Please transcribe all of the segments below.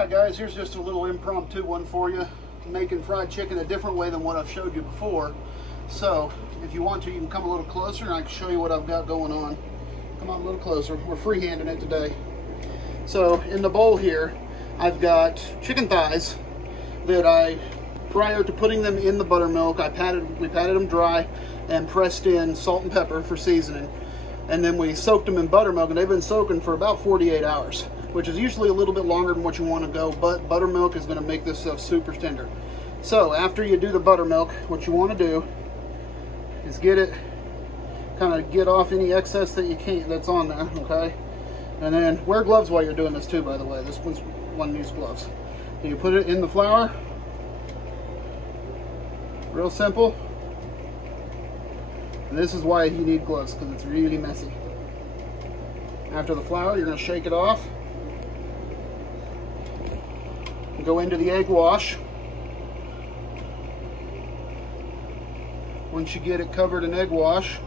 Alright guys, here's just a little impromptu one for you. Making fried chicken a different way than what I've showed you before. So, if you want to, you can come a little closer and I can show you what I've got going on. Come on a little closer. We're freehanding it today. So, in the bowl here, I've got chicken thighs that prior to putting them in the buttermilk, we patted them dry and pressed in salt and pepper for seasoning. And then we soaked them in buttermilk, and they've been soaking for about 48 hours, which is usually a little bit longer than what you want to go, but buttermilk is going to make this stuff super tender. So after you do the buttermilk, what you want to do is get off any excess that you can that's on there, okay? And then wear gloves while you're doing this too, by the way. This one's one needs gloves. And you put it in the flour. Real simple. And this is why you need gloves, because it's really messy. After the flour, you're going to shake it off. Go into the egg wash. Once you get it covered in egg wash,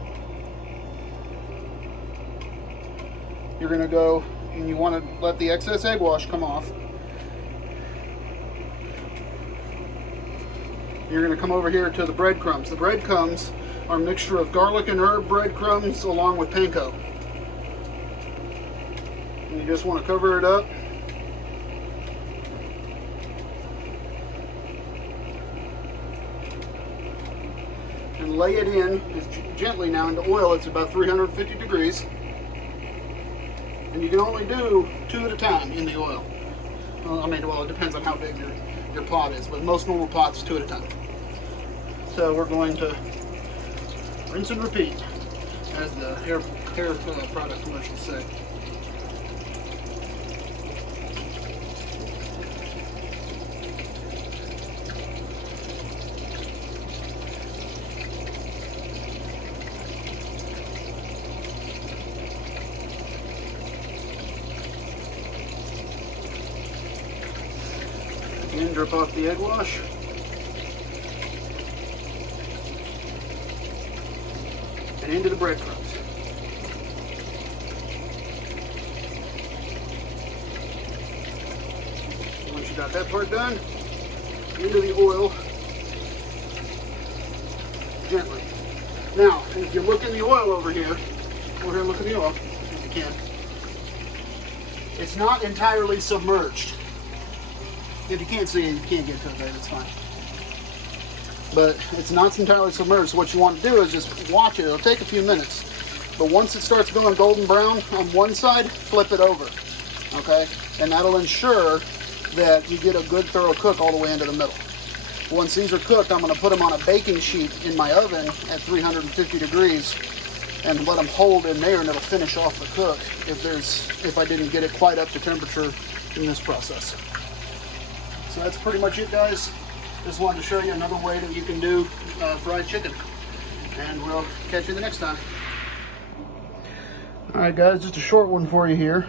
you're going to go and you want to let the excess egg wash come off. You're going to come over here to the breadcrumbs. The breadcrumbs are a mixture of garlic and herb breadcrumbs along with panko. And you just want to cover it up. And lay it in gently now into oil. It's about 350 degrees. And you can only do 2 at a time in the oil. Well, it depends on how big your pot is, but most normal pots, 2 at a time. So we're going to rinse and repeat, as the hair product commercials say. Again, drip off the egg wash. And into the breadcrumbs. Once you got that part done, into the oil gently. Now, if you look in the oil over here, look in the oil if you can. It's not entirely submerged. If you can't see it, you can't get to it, that's fine. But it's not entirely submerged, so what you want to do is just watch it. It'll take a few minutes. But once it starts going golden brown on one side, flip it over, okay? And that'll ensure that you get a good thorough cook all the way into the middle. Once these are cooked, I'm going to put them on a baking sheet in my oven at 350 degrees and let them hold in there, and it'll finish off the cook if I didn't get it quite up to temperature in this process. So that's pretty much it, guys. Just wanted to show you another way that you can do fried chicken. And we'll catch you the next time. Alright guys, just a short one for you here.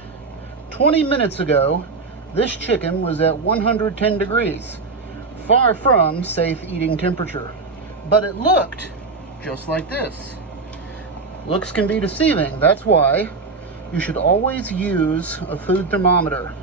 20 minutes ago, this chicken was at 110 degrees. Far from safe eating temperature. But it looked just like this. Looks can be deceiving. That's why you should always use a food thermometer.